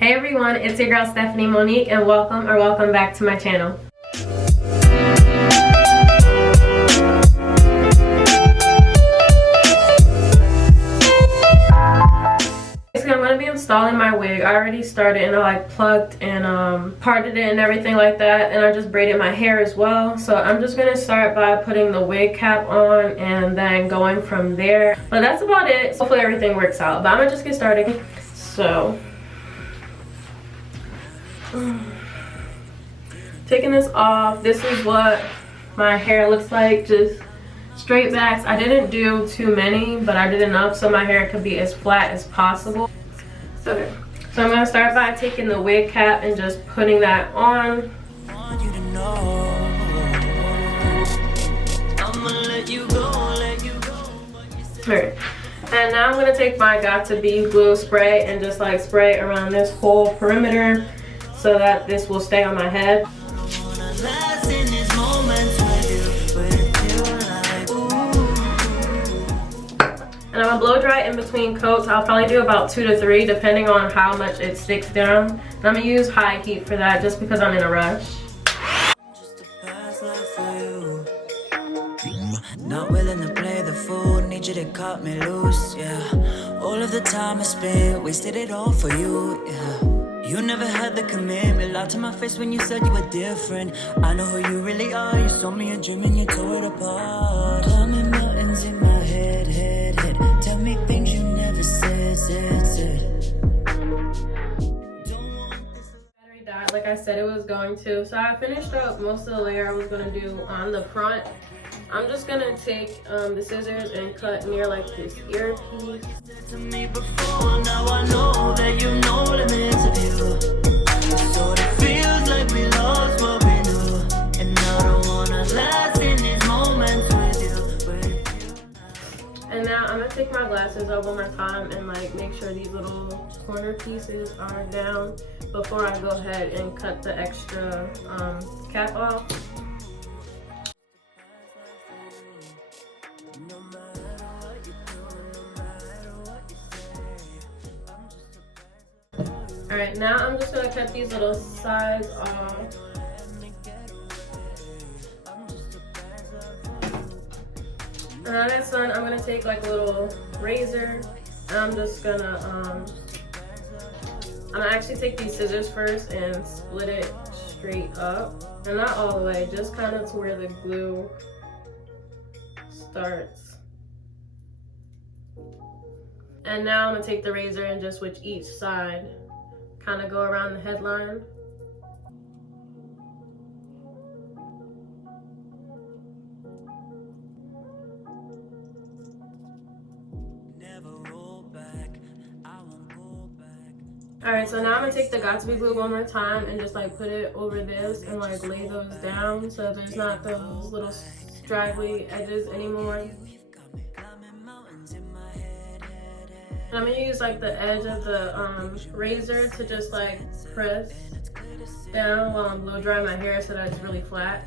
Hey everyone, it's your girl Stephanie Monique and welcome back to my channel. Basically, I'm going to be installing my wig. I already started and I plugged and parted it and everything like that, and I just braided my hair as well. So I'm just going to start by putting the wig cap on and then going from there. But that's about it. Hopefully everything works out. But I'm going to just get started. So taking this off, this is what my hair looks like, just straight backs. I didn't do too many, but I did enough so my hair could be as flat as possible. Okay, so I'm going to start by taking the wig cap and just putting that on. Alright, and now I'm going to take my Got To Be glue spray and just like spray around this whole perimeter so that this will stay on my head. And I'm gonna blow dry in between coats. I'll probably do about 2 to 3 depending on how much it sticks down. And I'm gonna use high heat for that just because I'm in a rush. Not willing to play the fool, need you to cut me loose, yeah. All of the time I spent, wasted it all for you, yeah. You never had the commitment, lied to my face when you said you were different. I know who you really are, you sold me a dream and you tore it apart. Climbing mountains in my head. Tell me things you never said. Battery died like I said it was going to. So I finished up most of the layer I was gonna do on the front. I'm just gonna take the scissors and cut near like this earpiece. To me before, now I know that you know the limits of you. So it feels like we lost what we knew, and I don't wanna last in these moments with you. And now I'm gonna take my glasses off one more time and like make sure these little corner pieces are down before I go ahead and cut the extra cap off. Alright, now I'm just going to cut these little sides off. And now that's done, I'm going to take like a little razor and I'm just going to, I'm going to actually take these scissors first and split it straight up. And not all the way, just kind of to where the glue starts. And now I'm going to take the razor and just switch each side. Kind of go around the headline. Alright, so now I'm gonna take the Got To Be glue one more time and just like put it over this and like lay those down so there's not those little straggly edges anymore. And I'm gonna use like the edge of the razor to just like press down while I'm blow drying my hair so that it's really flat.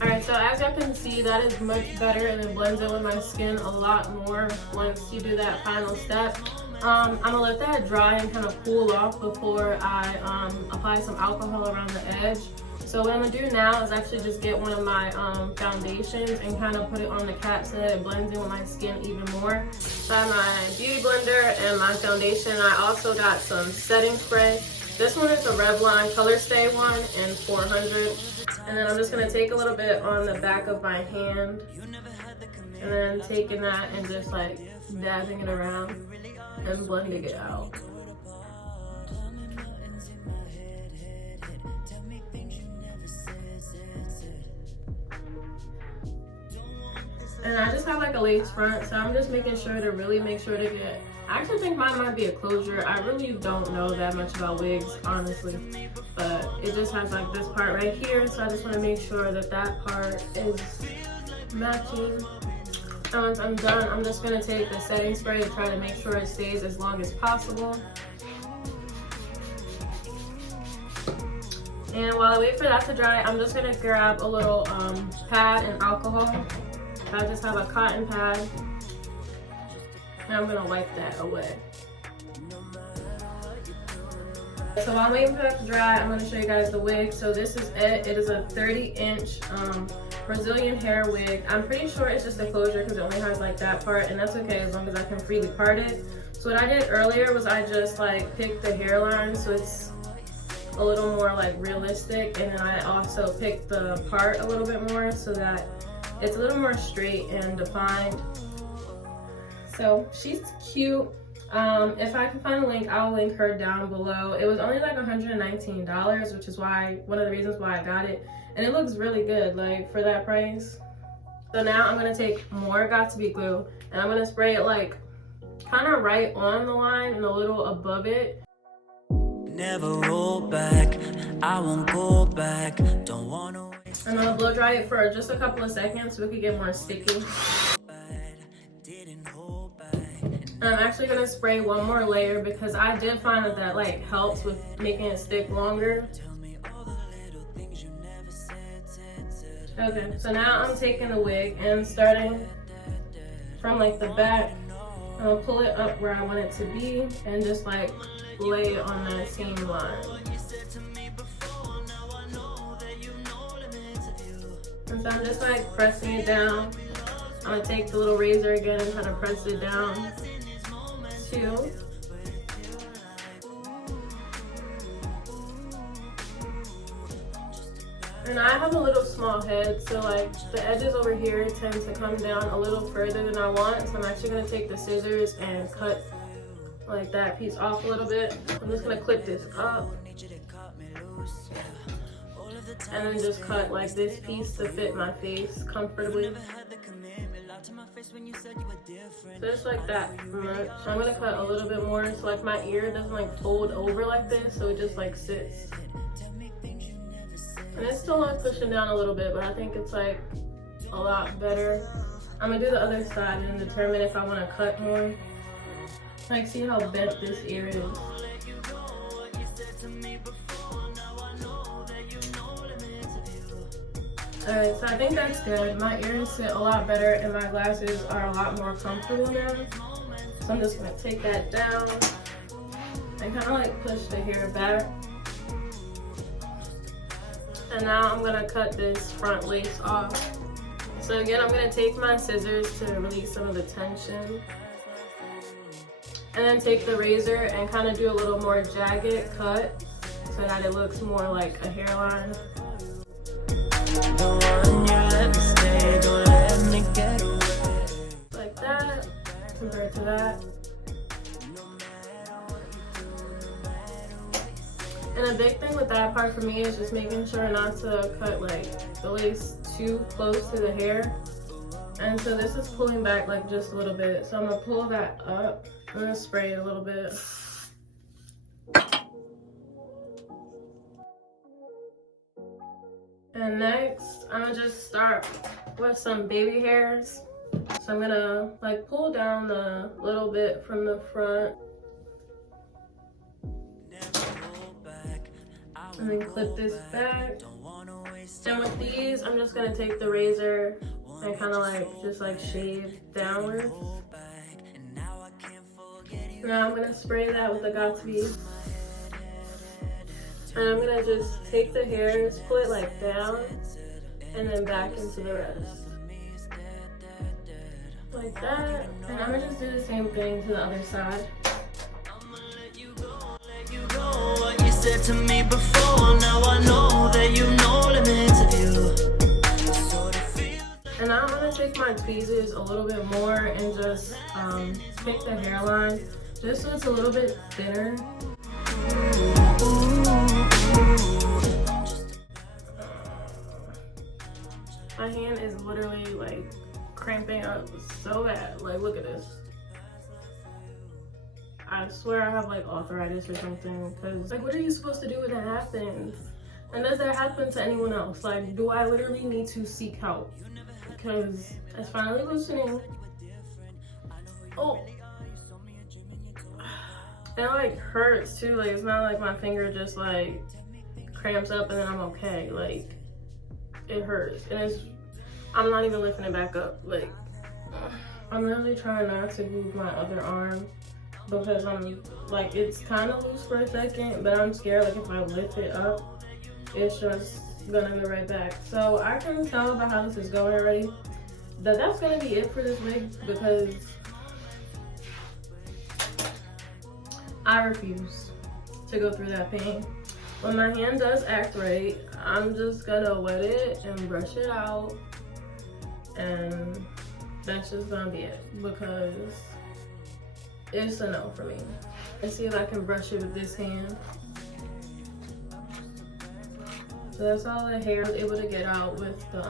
Alright, so as y'all can see, that is much better and it blends in with my skin a lot more once you do that final step. I'm gonna let that dry and kind of cool off before I apply some alcohol around the edge. So what I'm gonna do now is actually just get one of my foundations and kind of put it on the cap so that it blends in with my skin even more. So I have my beauty blender and my foundation. I also got some setting spray. This one is a Revlon Color Stay one in 400. And then I'm just gonna take a little bit on the back of my hand and then taking that and just like dabbing it around and blending it out. And I just have like a lace front, so I'm just making sure to really make sure to get, I actually think mine might be a closure. I really don't know that much about wigs, honestly, but it just has like this part right here, so I just want to make sure that that part is matching. And once I'm done, I'm just going to take the setting spray to try to make sure it stays as long as possible. And while I wait for that to dry, I'm just gonna grab a little pad and alcohol. I just have a cotton pad, and I'm gonna wipe that away. So while I'm waiting for that to dry, I'm gonna show you guys the wig. So this is it. It is a 30-inch Brazilian hair wig. I'm pretty sure it's just a closure because it only has like that part, and that's okay as long as I can freely part it. So what I did earlier was I just like picked the hairline so it's a little more like realistic, and then I also picked the part a little bit more so that it's a little more straight and defined. So she's cute. If I can find a link, I'll link her down below. It was only like $119, which is why one of the reasons why I got it, and it looks really good like for that price. So now I'm gonna take more Got2b glue and I'm gonna spray it like kind of right on the line and a little above it. Never roll back, I won't go back, don't wanna waste. I'm gonna blow dry it for just a couple of seconds so it could get more sticky. And I'm actually gonna spray one more layer because I did find that that like helps with making it stick longer. Okay, so now I'm taking the wig and starting from like the back, I'm gonna pull it up where I want it to be and just like lay it on that same line. And so I'm just like pressing it down. I'm gonna take the little razor again and kind of press it down too. And I have a little small head, so like the edges over here tend to come down a little further than I want. So I'm actually gonna take the scissors and cut like that piece off a little bit. I'm just gonna clip this up and then just cut like this piece to fit my face comfortably. Just like that. So I'm gonna cut a little bit more so like my ear doesn't like fold over like this, so it just like sits. And it's still like pushing down a little bit, but I think it's like a lot better. I'm gonna do the other side and determine if I want to cut more. Like, see how bent this ear is. Alright, so I think that's good. My ears sit a lot better and my glasses are a lot more comfortable now. So I'm just gonna take that down and kind of like push the hair back. And now I'm gonna cut this front lace off. So again, I'm gonna take my scissors to release some of the tension. And then take the razor and kind of do a little more jagged cut so that it looks more like a hairline. Like that, compared to that. And a big thing with that part for me is just making sure not to cut like the lace too close to the hair. And so this is pulling back like just a little bit. So I'm gonna pull that up. I'm gonna spray it a little bit. And next, I'm gonna just start with some baby hairs. So I'm gonna like pull down the little bit from the front. And then clip this back. And with these, I'm just gonna take the razor and kind of like just like shave downward. Now I'm gonna spray that with the Got2b. And I'm gonna just take the hairs, pull it like down, and then back into the rest. Like that. And I'm gonna just do the same thing to the other side. What you said to me before, now I know that you know limits of you. And now I'm gonna take my tweezers a little bit more and just pick the hairline just so it's a little bit thinner. My hand is literally like cramping up so bad. Like, look at this. I swear I have like arthritis or something, because like what are you supposed to do when that happens? And does that happen to anyone else? Like, do I literally need to seek help? Because it's finally loosening. Oh, it like hurts too. Like, it's not like my finger just like cramps up and then I'm okay. Like, it hurts. And I'm not even lifting it back up. Like, I'm really trying not to move my other arm because I'm like, it's kind of loose for a second, but I'm scared like if I lift it up, it's just gonna go right back. So I can tell about how this is going already. That's gonna be it for this wig because I refuse to go through that pain. When my hand does act right, I'm just gonna wet it and brush it out, and that's just gonna be it because it's a no for me. Let's see if I can brush it with this hand. So that's all the hair I was able to get out with the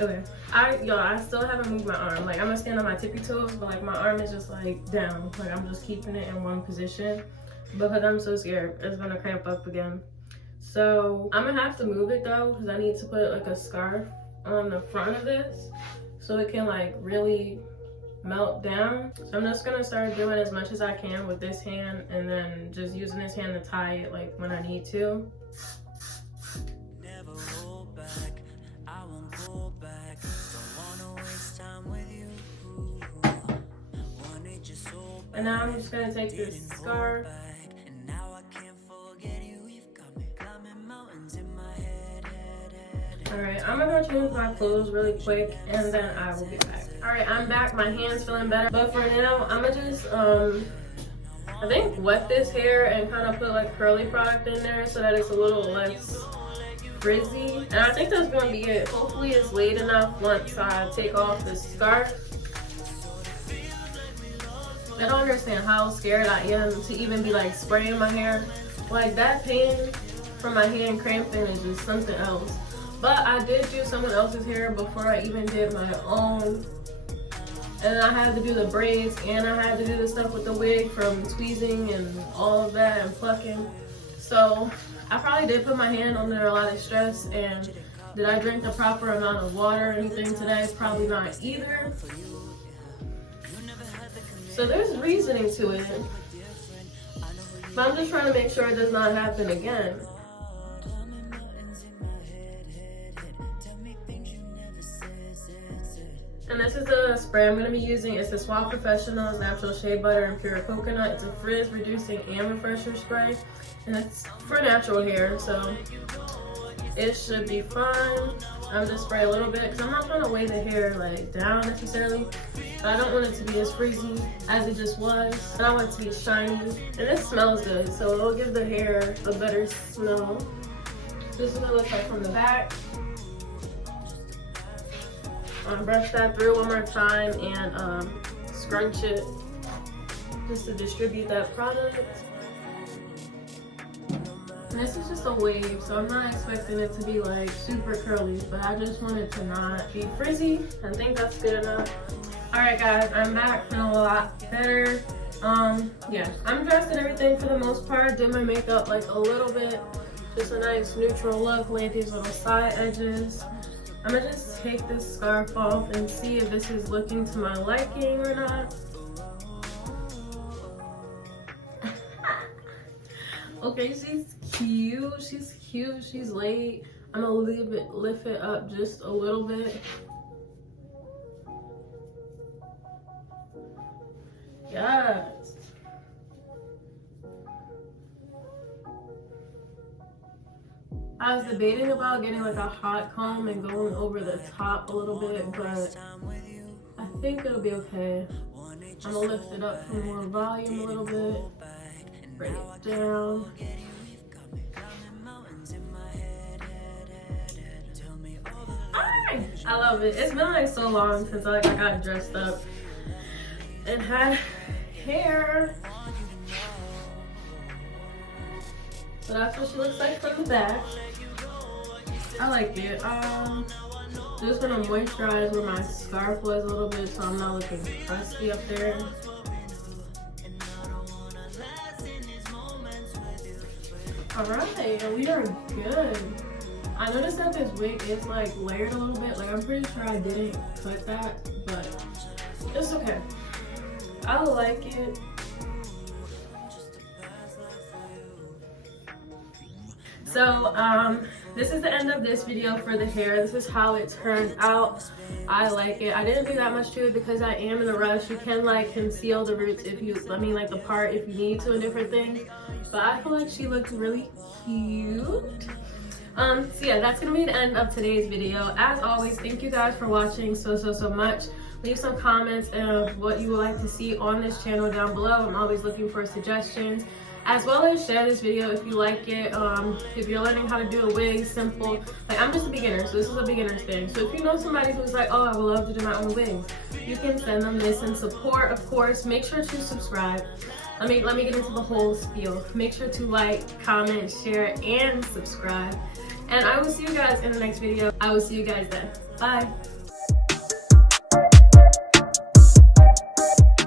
okay. I still haven't moved my arm. Like, I'm gonna stand on my tippy toes, but like my arm is just like down. Like, I'm just keeping it in one position because I'm so scared it's gonna cramp up again. So I'm gonna have to move it though because I need to put like a scarf on the front of this so it can like really melt down. So I'm just gonna start doing as much as I can with this hand and then just using this hand to tie it like when I need to. And now I'm just gonna take this scarf. Alright, I'm gonna change my clothes really quick and then I will be back. Alright, I'm back. My hand's feeling better. But for now, I'm gonna just, I think wet this hair and kind of put like curly product in there so that it's a little less frizzy. And I think that's gonna be it. Hopefully it's laid enough once I take off the scarf. I don't understand how scared I am to even be like spraying my hair. Like, that pain from my hand cramping is just something else. But I did do someone else's hair before I even did my own. And I had to do the braids and I had to do the stuff with the wig from tweezing and all of that and plucking. So I probably did put my hand under a lot of stress. And did I drink the proper amount of water or anything today? Probably not either. So there's reasoning to it. But I'm just trying to make sure it does not happen again. And this is the spray I'm going to be using. It's the Suave Professionals Natural Shea Butter and Pure Coconut. It's a frizz reducing and refresher spray. And it's for natural hair, so it should be fine. I'm just spray a little bit because I'm not trying to weigh the hair like down necessarily. But I don't want it to be as frizzy as it just was. And I want it to be shiny. And it smells good, so it'll give the hair a better smell. This is what it looks like from the back. Brush that through one more time and scrunch it just to distribute that product. And this is just a wave, so I'm not expecting it to be like super curly, but I just want it to not be frizzy. I think that's good enough. Alright guys, I'm back, feeling a lot better. Yeah, I'm dressed and everything for the most part. Did my makeup like a little bit, just a nice neutral look, laid these little side edges. I'm gonna just take this scarf off and see if this is looking to my liking or not. Okay, she's cute, she's laid. I'm gonna lift it up just a little bit. Yes. I was debating about getting like a hot comb and going over the top a little bit, but I think it'll be okay. I'm gonna lift it up for more volume a little bit, bring it down. I love it. It's been like so long since I got dressed up and had hair. So that's what she looks like from the back. I like it. Just gonna moisturize where my scarf was a little bit so I'm not looking crusty up there. Alright, we are good. I noticed that this wig is like layered a little bit. Like I'm pretty sure I didn't cut that, but it's okay. I like it. So this is the end of this video for the hair. This is how it turned out. I like it. I didn't do that much to it because I am in a rush. You can like conceal the roots if you, like the part if you need to and different things. But I feel like she looked really cute. So yeah, that's gonna be the end of today's video. As always, thank you guys for watching so much. Leave some comments of what you would like to see on this channel down below. I'm always looking for suggestions, as well as share this video if you like it. If you're learning how to do a wig, simple. Like I'm just a beginner, so this is a beginner's thing. So if you know somebody who's like, oh, I would love to do my own wigs, you can send them this in support. Of course, make sure to subscribe. Let me get into the whole spiel. Make sure to like, comment, share, and subscribe. And I will see you guys in the next video. I will see you guys then. Bye.